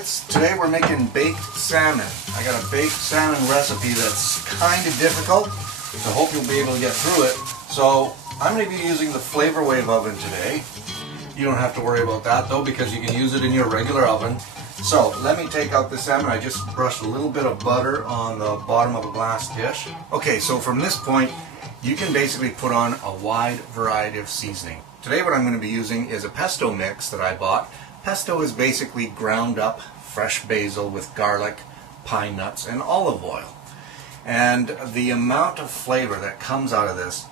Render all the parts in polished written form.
guys, today we're making baked salmon. I got a baked salmon recipe that's kind of difficult, so I hope you'll be able to get through it. So I'm going to be using the flavorwave oven today. You don't have to worry about that though, because you can use it in your regular oven. So let me take out the salmon. I just brushed a little bit of butter on the bottom of a glass dish. Okay, so from this point you can basically put on a wide variety of seasoning. Today what I'm going to be using is a pesto mix that I bought. Pesto is basically ground up fresh basil with garlic, pine nuts, and olive oil. And the amount of flavor that comes out of this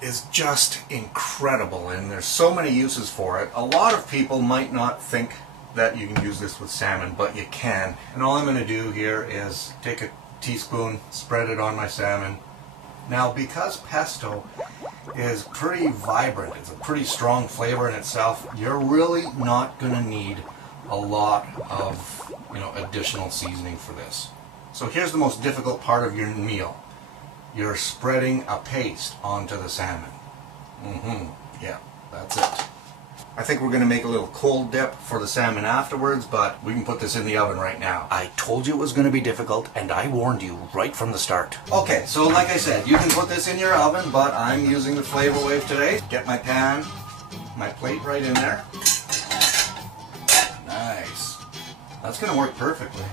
is just incredible, and there's so many uses for it. A lot of people might not think that you can use this with salmon, but you can. And all I'm going to do here is take a teaspoon, spread it on my salmon. Now, because pesto is pretty vibrant, it's a pretty strong flavor in itself, you're really not going to need a lot of additional seasoning for this. So here's the most difficult part of your meal. You're spreading a paste onto the salmon. Yeah, that's it. I think we're going to make a little cold dip for the salmon afterwards, but we can put this in the oven right now. I told you it was going to be difficult, and I warned you right from the start. Okay, so like I said, you can put this in your oven, but I'm using the flavorwave today. Get my pan, my plate right in there. Nice. That's going to work perfectly.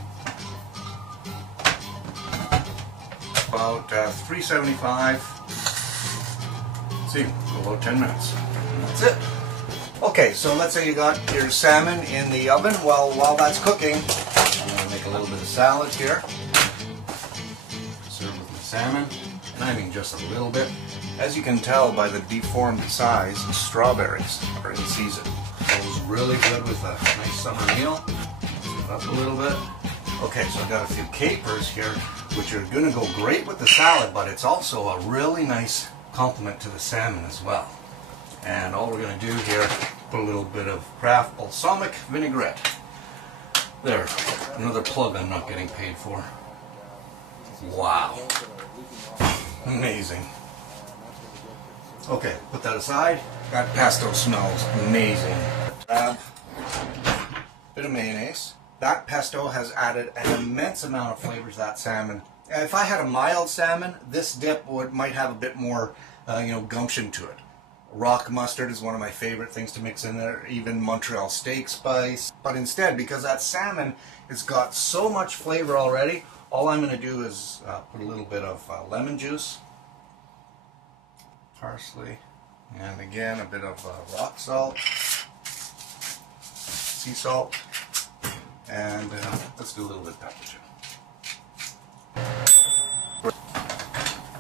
About 375. Let's see, about 10 minutes. That's it. Okay, so let's say you got your salmon in the oven. Well, while that's cooking, I'm going to make a little bit of salad here. Serve with my salmon, and I mean just a little bit. As you can tell by the deformed size, strawberries are in season. Goes really good with a nice summer meal. Mix it up a little bit. Okay, so I've got a few capers here, which are going to go great with the salad, but it's also a really nice complement to the salmon as well. And all we're going to do here, put a little bit of Kraft balsamic vinaigrette. There, another plug I'm not getting paid for. Wow. Amazing. Okay, put that aside. That pesto smells amazing. Grab a bit of mayonnaise. That pesto has added an immense amount of flavor to that salmon. If I had a mild salmon, this dip might have a bit more gumption to it. Rock mustard is one of my favorite things to mix in there, even Montreal steak spice. But instead, because that salmon has got so much flavor already, all I'm going to do is put a little bit of lemon juice, parsley, and again a bit of rock salt, sea salt, and let's do a little bit of pepper too.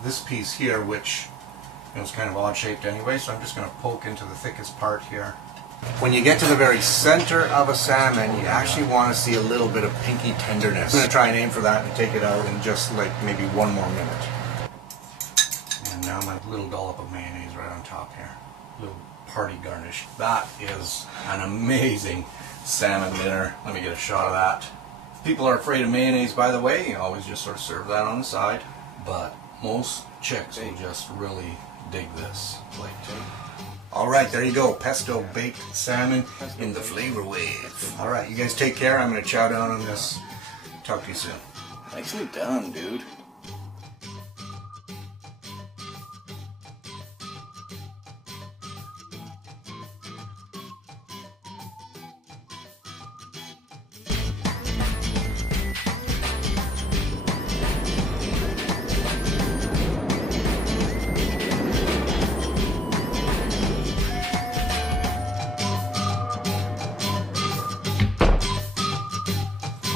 This piece here, which it's kind of odd shaped anyway, so I'm just going to poke into the thickest part here. When you get to the very center of a salmon, you actually want to see a little bit of pinky tenderness. I'm going to try and aim for that and take it out in just like maybe one more minute. And now my little dollop of mayonnaise right on top here. A little party garnish. That is an amazing salmon dinner. Let me get a shot of that. If people are afraid of mayonnaise, by the way, you always just sort of serve that on the side. But most chicks will just really dig this plate. Alright, there you go. Pesto baked salmon in the flavorwave. Alright, you guys take care. I'm going to chow down on this. Talk to you soon. Nicely done, dude.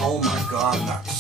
Oh my God, nuts.